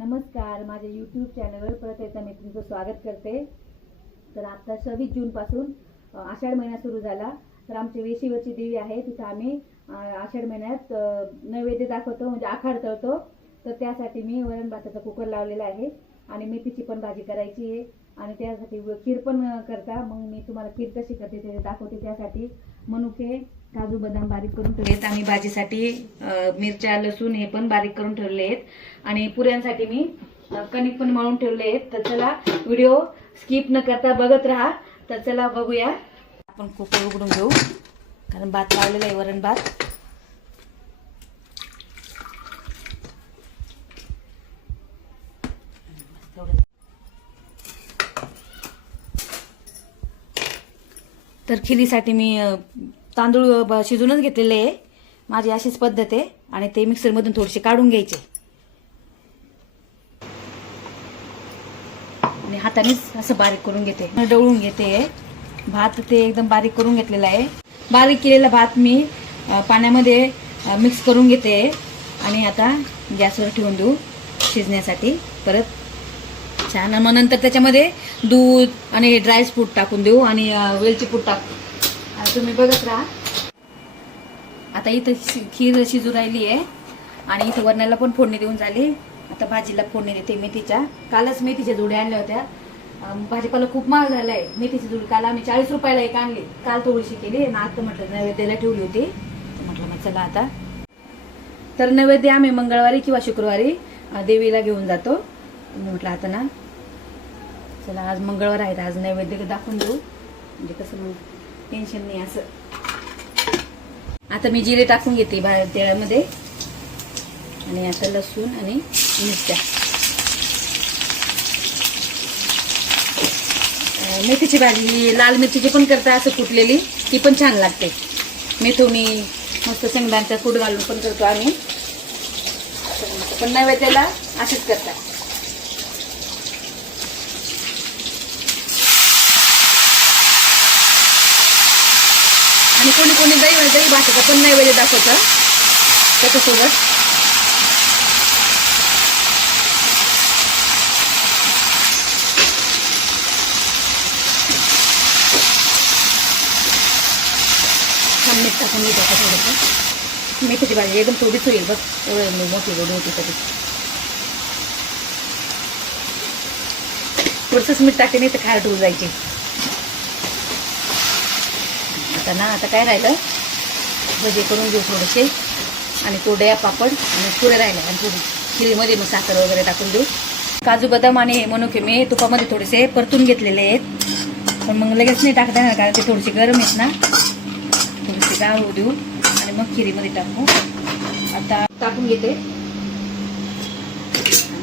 नमस्कार माझ्या यूट्यूब चॅनलवर परत एकदा मी तुमचं स्वागत करते. तर आता सव्वीस जूनपासून आषाढ महिना सुरू झाला. तर आमची वेशीवरची देवी आहे तिथं आम्ही आषाढ महिन्यात नैवेद्य दाखवतो म्हणजे आखाड तळतो. तर त्यासाठी मी वरण भाताचा कुकर लावलेला आहे आणि मेथीची पण भाजी करायची आहे. आणि त्यासाठी खीर पण करता. मग मी तुम्हाला खीर कशी करते ते दाखवते त्यासाठी. मनुके काजू बदाम बारीक करून ठेवले आहेत. आणि भाजीसाठी मिरच्या लसूण हे पण बारीक करून ठेवले आहेत. आणि पुऱ्यांसाठी मी कणिक पण मळून ठेवले आहेत. तर चला व्हिडिओ स्किप न करता बघत राहा. तर चला बघूया. आपण कुकर उघडून घेऊ. कारण भात लावलेला आहे वरण भात. तर खिरीसाठी मी तांदूळ शिजूनच घेतलेले आहे. माझी अशीच पद्धत आहे आणि ते मिक्सरमधून थोडेसे काढून घ्यायचे. आणि हातानेच असं बारीक करून घेते. डवळून घेते. भात ते एकदम बारीक करून घेतलेला आहे. बारीक केलेला भात मी पाण्यामध्ये मिक्स करून घेते. आणि आता गॅसवर ठेवून देऊ शिजण्यासाठी. परत छान मग नंतर त्याच्यामध्ये दूध आणि ड्राय फ्रूट टाकून देऊ. आणि वेलची पूड टाकू तुम्ही बघत राहा. आता इथं शि- खीर शिजू राहिली आहे. आणि इथं वरणाला पण फोडणी देऊन झाली. आता भाजीला फोडणी देते मेथीच्या. कालच मेथीच्या जुड्या आणल्या होत्या. भाजीपाला खूप महाग झालाय. मेथीची जुडी काल आम्ही चाळीस रुपयाला एक आणली. काल थोडीशी केली आणि आता म्हटलं नैवेद्याला ठेवली होती. म्हटलं मग चला आता. तर नैवेद्य आम्ही मंगळवारी किंवा शुक्रवारी देवीला घेऊन जातो. मी म्हटलं आता ना. चला आज मंगळवार आहे आज नैवेद्य दाखवून देऊ. म्हणजे कसं मग? टेन्शन नाही असं. आता मी जिरे टाकून घेते भा तेळामध्ये आणि आता लसूण आणि मिरच्या. मेथीची भाजी ही लाल मिरचीची पण करता असं कुटलेली ती पण छान लागते. मेथोनी मस्त शेंगदाण्याचा कूट घालून पण करतो आम्ही. पण नैवेद्याला असंच करतात. आणि कोणी कोणी दही दही भाताचा पण नैवेद्य दाखवतं त्याच्यासोबत. छान मीठ टाकून घेतो आता थोडंसं. मेथीची भाजी एकदम थोडीच होईल बघ. एवढं मी मोठी गोडी होती तरी. थोडंसंच मीठ टाकते नाही तर खायला टूर जायची. आता ना आता काय राहिलं? भजे करून घेऊ थोडेसे. आणि कोड्या पापड आणि पुरे राहिले आणि थोडी खिरीमध्ये मग साखर वगैरे टाकून देऊ. काजू बदाम आणि हे मनुके मी तुपामध्ये थोडेसे परतून घेतलेले आहेत. पण मग लगेच नाही टाकता येणार कारण ते थोडेसे गरम आहेत ना. थोडेसे गाळ होऊ देऊ आणि मग खिरीमध्ये टाकू. आता टाकून घेते.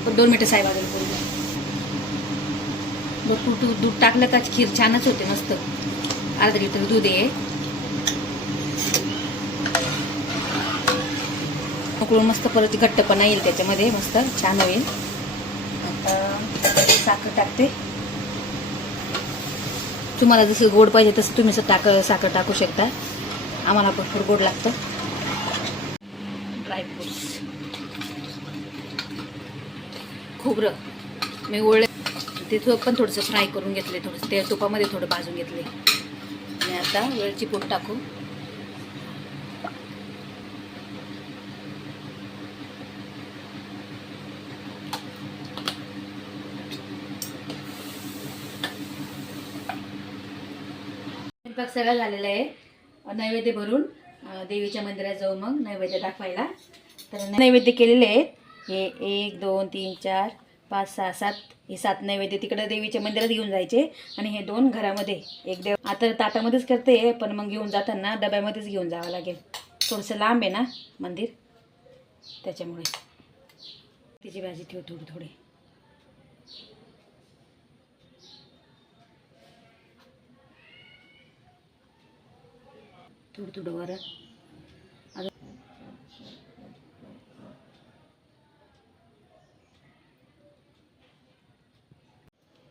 पण दोन मिनटं साई वाजायला करू तू दूध दूध टाकलं का खीर छानच होते मस्त. अर्धा लिटर दूध आहे उकळून मस्त परत घट्टपणा येईल त्याच्यामध्ये मस्त छान होईल आता साखर टाकते तुम्हाला जसं गोड पाहिजे तसं तुम्ही असं टाक साखर टाकू शकता आम्हाला भरपूर गोड लागतं ड्रायफ्रुट्स खोबरं मी ओळले ते पण थोडंसं फ्राय करून घेतले थोडंसं ते तुपामध्ये थोडं भाजून घेतले आता वेळची पूट टाकू. स्वयंपाक सगळा झालेला आहे. नैवेद्य भरून देवीच्या मंदिरात जाऊ मग नैवेद्य दाखवायला. तर नैवेद्य केलेले आहेत. हे एक दोन तीन चार पाच सहा सात हे सात नैवेद्य तिकडे देवीच्या मंदिरात घेऊन जायचे. आणि हे दोन घरामध्ये एक देव आता ताटामध्येच करते पण मग घेऊन जाताना डब्यामध्येच घेऊन जावं लागेल. थोडंसं लांब आहे ना मंदिर? त्याच्यामुळे. तिची भाजी ठेव थोडी थोडी. थोडं थोडं वरण.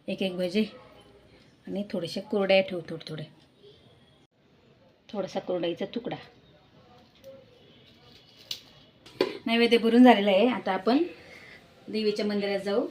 एक एक भजे. आणि थोडेसे कोरड्या ठेवू थोडे थोडे. थोडासा कोरडाईचा तुकडा. नैवेद्य भरून झालेला आहे. आता आपण देवीच्या मंदिरात जाऊ.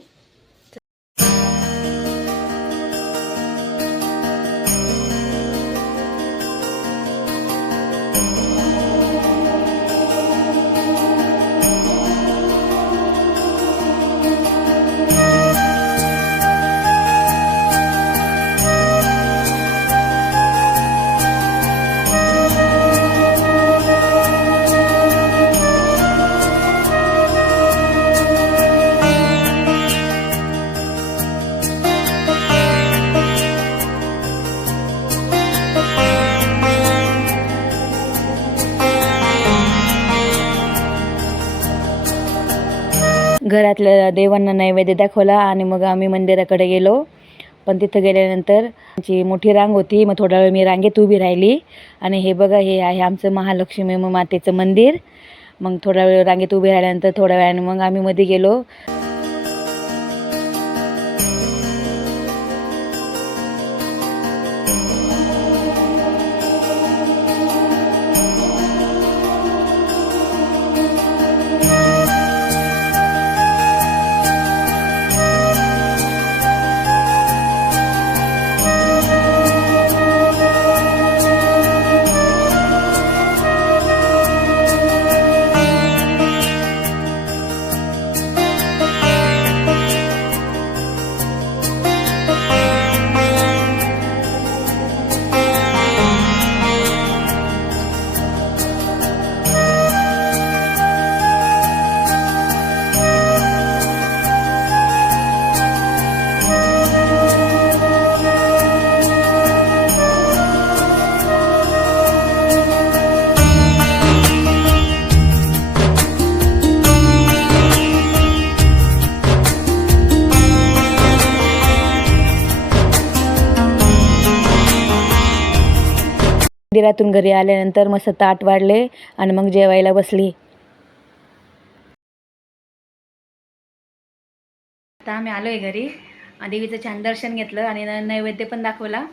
घरातल्या देवांना नैवेद्य दाखवला आणि मग आम्ही मंदिराकडे गेलो. पण तिथं गेल्यानंतर आमची मोठी रांग होती. मग थोडा वेळ मी रांगेत उभी राहिली. आणि हे बघा हे आहे आमचं महालक्ष्मी मातेचं मंदिर. मग थोडा वेळ रांगेत उभी राहिल्यानंतर थोड्या वेळाने मग आम्ही मध्ये गेलो. मंदिरातून घरी आल्यानंतर मस्त ताट वाढले आणि मग जेवायला बसली. आता आम्ही आलो आहे घरी देवीचं छान दर्शन घेतलं आणि नैवेद्य पण दाखवला.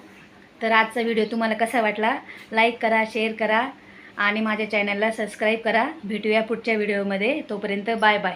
तर आजचा व्हिडिओ तुम्हाला कसा वाटला? लाईक करा शेअर करा आणि माझ्या चॅनलला सबस्क्राईब करा. भेटूया पुढच्या व्हिडिओमध्ये. तोपर्यंत बाय बाय